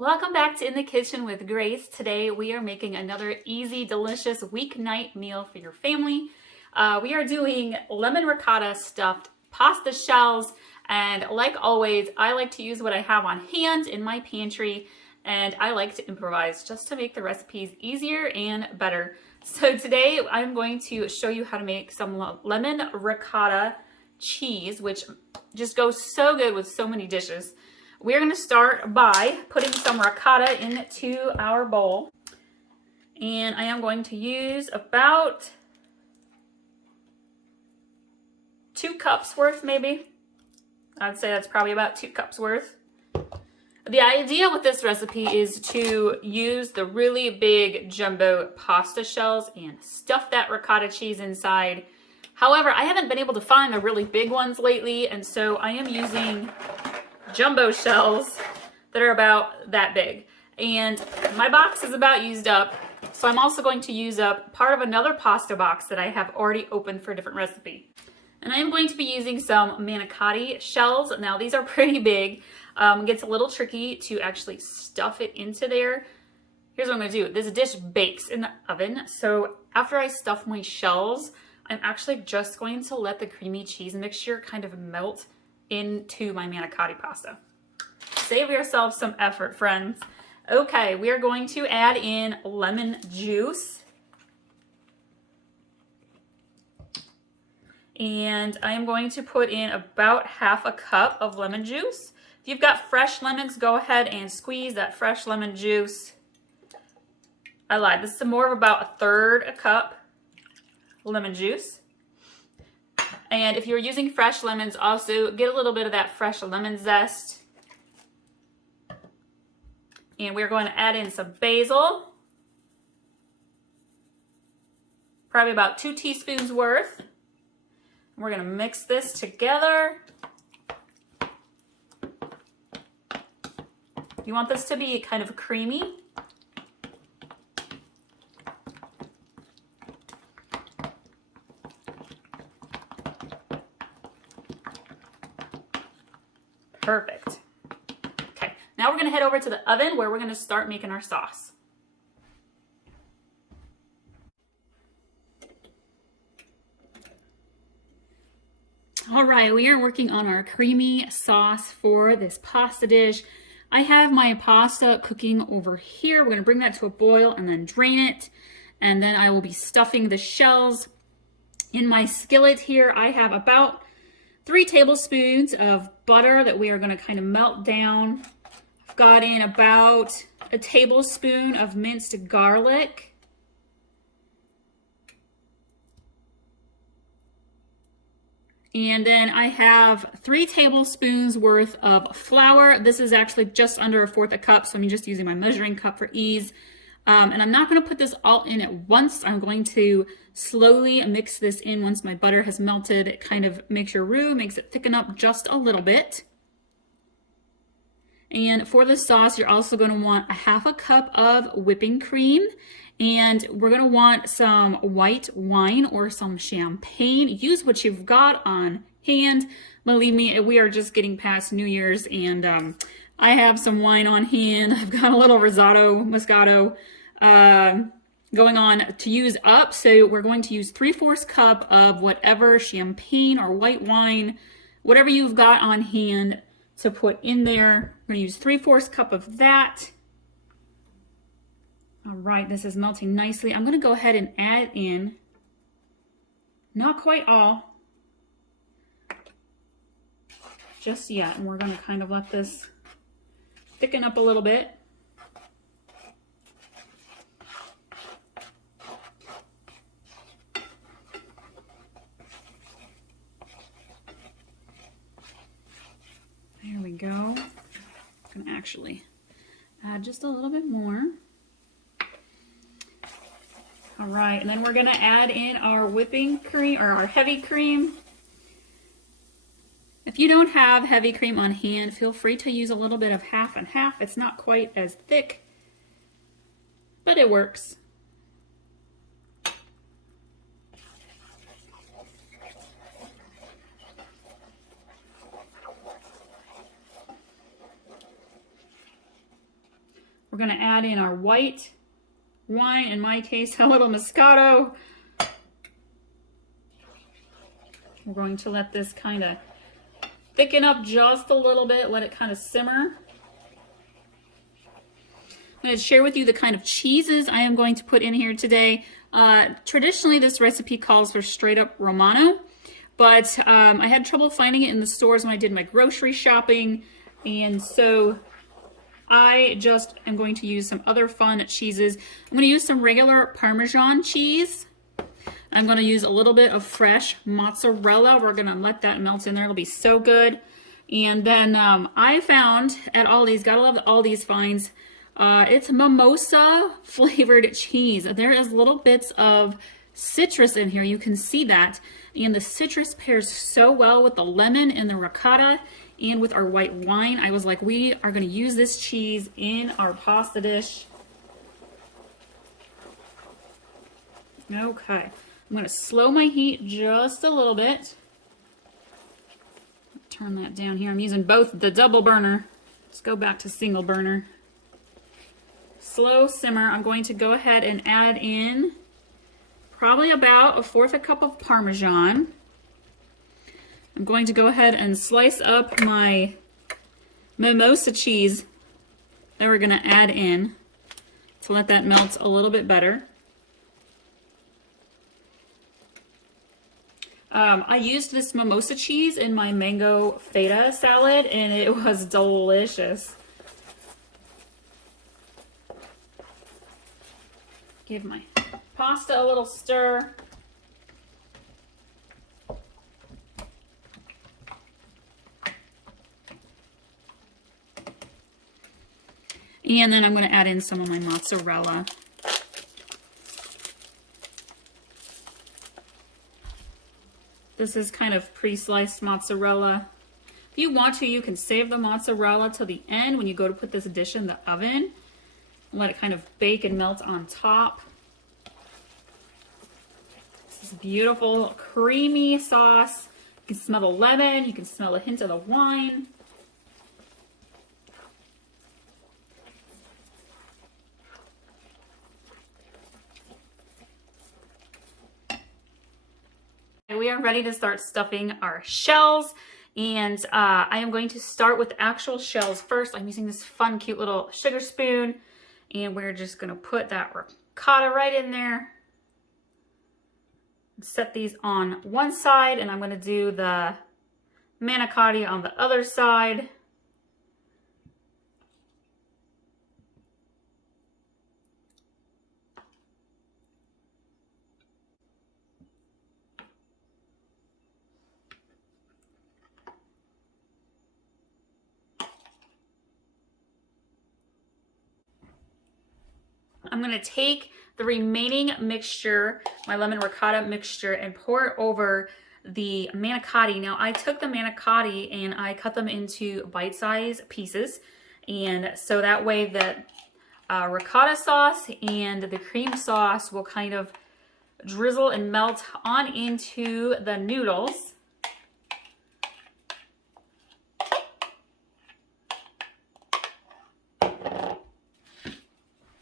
Welcome back to In the Kitchen with Grace. Today we are making another easy, delicious weeknight meal for your family. We are doing lemon ricotta stuffed pasta shells, and like always, I like to use what I have on hand in my pantry, and I like to improvise just to make the recipes easier and better. So today I'm going to show you how to make some lemon ricotta cheese, which just goes so good with so many dishes. We're going to start by putting some ricotta into our bowl. And I am going to use about 2 cups worth, maybe. I'd say that's probably about 2 cups worth. The idea with this recipe is to use the really big jumbo pasta shells and stuff that ricotta cheese inside. However, I haven't been able to find the really big ones lately, and so I am using jumbo shells that are about that big. And my box is about used up, so I'm also going to use up part of another pasta box that I have already opened for a different recipe. And I am going to be using some manicotti shells. Now these are pretty big. It gets a little tricky to actually stuff it into there. Here's what I'm going to do. This dish bakes in the oven, so after I stuff my shells, I'm actually just going to let the creamy cheese mixture kind of melt into my manicotti pasta. Save yourself some effort, friends. Okay, we are going to add in lemon juice. And I am going to put in about half a cup of lemon juice. If you've got fresh lemons, go ahead and squeeze that fresh lemon juice. I lied, this is more of about 1/3 cup lemon juice. And if you're using fresh lemons, also get a little bit of that fresh lemon zest. And we're going to add in some basil. Probably about 2 teaspoons worth. We're going to mix this together. You want this to be kind of creamy. Perfect. Okay, now we're going to head over to the oven where we're going to start making our sauce. All right, we are working on our creamy sauce for this pasta dish. I have my pasta cooking over here. We're going to bring that to a boil and then drain it. And then I will be stuffing the shells. In my skillet here, I have about 3 tablespoons of butter that we are going to kind of melt down. I've got in about a tablespoon of minced garlic. And then I have 3 tablespoons worth of flour. This is actually just under 1/4 cup, so I'm just using my measuring cup for ease. And I'm not going to put this all in at once. I'm going to slowly mix this in once my butter has melted. It kind of makes your roux, makes it thicken up just a little bit. And for the sauce, you're also going to want 1/2 cup of whipping cream. And we're going to want some white wine or some champagne. Use what you've got on hand. Believe me, we are just getting past New Year's, and I have some wine on hand. I've got a little Moscato going on to use up. So we're going to use 3/4 cup of whatever champagne or white wine, whatever you've got on hand to put in there. We're going to use 3/4 cup of that. All right, this is melting nicely. I'm going to go ahead and add in, not quite all, just yet. And we're going to kind of let this thicken up a little bit. There we go. I'm going to actually add just a little bit more. All right, and then we're going to add in our whipping cream, or our heavy cream. If you don't have heavy cream on hand, feel free to use a little bit of half and half. It's not quite as thick, but it works. We're going to add in our white wine, in my case, a little Moscato. We're going to let this kind of thicken up just a little bit, let it kind of simmer. I'm going to share with you the kind of cheeses I am going to put in here today. Traditionally, this recipe calls for straight up Romano, but I had trouble finding it in the stores when I did my grocery shopping, and so I just am going to use some other fun cheeses. I'm going to use some regular Parmesan cheese. I'm going to use a little bit of fresh mozzarella. We're going to let that melt in there. It'll be so good. And then I found at Aldi's, gotta love the Aldi's finds, it's mimosa flavored cheese. There is little bits of citrus in here. You can see that. And the citrus pairs so well with the lemon and the ricotta and with our white wine. I was like, we are going to use this cheese in our pasta dish. Okay. I'm going to slow my heat just a little bit. Turn that down here. I'm using both the double burner. Let's go back to single burner. Slow simmer. I'm going to go ahead and add in probably about 1/4 cup of Parmesan. I'm going to go ahead and slice up my mimosa cheese that we're going to add in to let that melt a little bit better. I used this mimosa cheese in my mango feta salad, and it was delicious. Give my pasta a little stir. And then I'm going to add in some of my mozzarella. This is kind of pre-sliced mozzarella. If you want to, you can save the mozzarella till the end when you go to put this dish in the oven. Let it kind of bake and melt on top. This is beautiful, creamy sauce. You can smell the lemon. You can smell a hint of the wine. We are ready to start stuffing our shells, and I am going to start with the actual shells first. I'm using this fun, cute little sugar spoon, and we're just going to put that ricotta right in there. Set these on one side, and I'm going to do the manicotti on the other side. I'm going to take the remaining mixture, my lemon ricotta mixture, and pour it over the manicotti. Now, I took the manicotti and I cut them into bite-sized pieces, and so that way the ricotta sauce and the cream sauce will kind of drizzle and melt on into the noodles.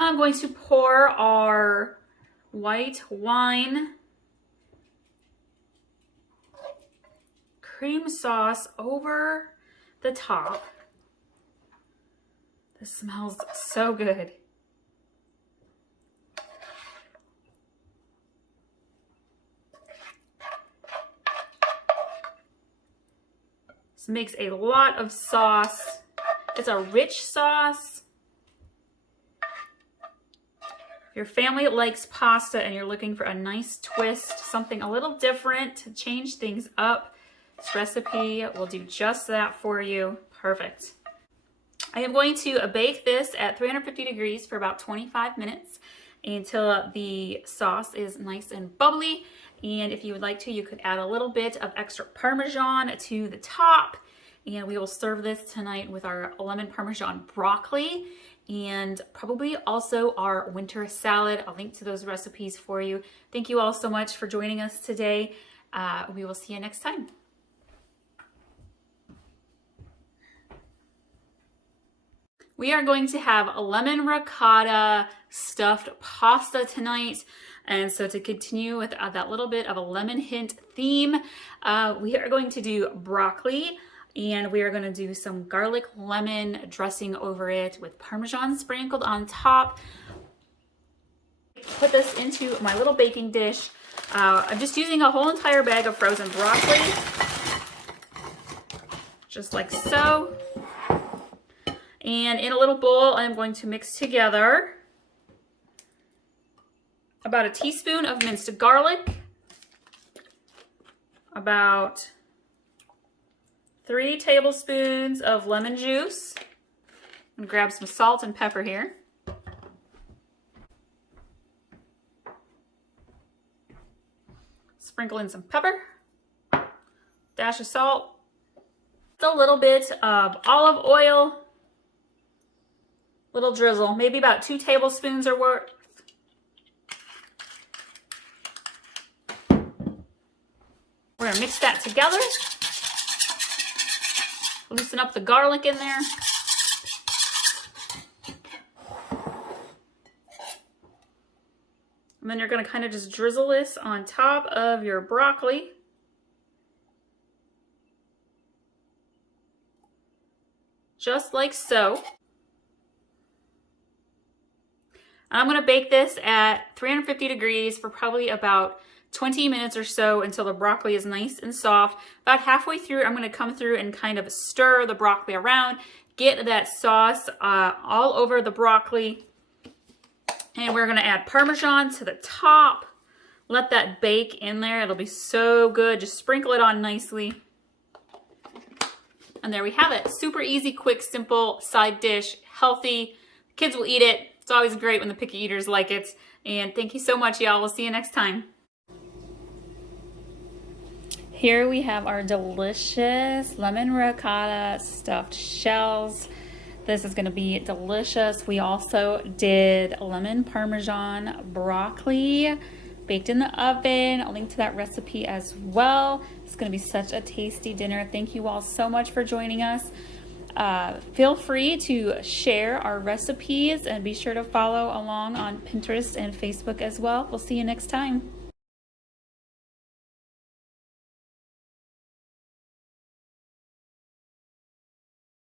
I'm going to pour our white wine cream sauce over the top. This smells so good. This makes a lot of sauce. It's a rich sauce. Your family likes pasta and you're looking for a nice twist, something a little different to change things up, this recipe will do just that for you. Perfect. I am going to bake this at 350 degrees for about 25 minutes until the sauce is nice and bubbly. And if you would like to, you could add a little bit of extra Parmesan to the top. And we will serve this tonight with our lemon Parmesan broccoli, and probably also our winter salad. I'll link to those recipes for you. Thank you all so much for joining us today. We will see you next time. We are going to have a lemon ricotta stuffed pasta tonight. And so to continue with that little bit of a lemon hint theme, we are going to do broccoli, and we are going to do some garlic lemon dressing over it with Parmesan sprinkled on top. Put this into my little baking dish. I'm just using a whole entire bag of frozen broccoli, just like so. And in a little bowl, I'm going to mix together about a teaspoon of minced garlic, about 3 tablespoons of lemon juice. I'm gonna grab some salt and pepper here. Sprinkle in some pepper, dash of salt, a little bit of olive oil, little drizzle, maybe about 2 tablespoons or worth. We're gonna mix that together. Loosen up the garlic in there. And then you're gonna kind of just drizzle this on top of your broccoli. Just like so. I'm gonna bake this at 350 degrees for probably about 20 minutes or so until the broccoli is nice and soft. About halfway through, I'm gonna come through and kind of stir the broccoli around, get that sauce all over the broccoli. And we're gonna add Parmesan to the top. Let that bake in there. It'll be so good. Just sprinkle it on nicely. And there we have it. Super easy, quick, simple side dish, healthy. Kids will eat it. It's always great when the picky eaters like it. And thank you so much, y'all. We'll see you next time. Here we have our delicious lemon ricotta stuffed shells. This is gonna be delicious. We also did lemon Parmesan broccoli baked in the oven. I'll link to that recipe as well. It's gonna be such a tasty dinner. Thank you all so much for joining us. Feel free to share our recipes and be sure to follow along on Pinterest and Facebook as well. We'll see you next time.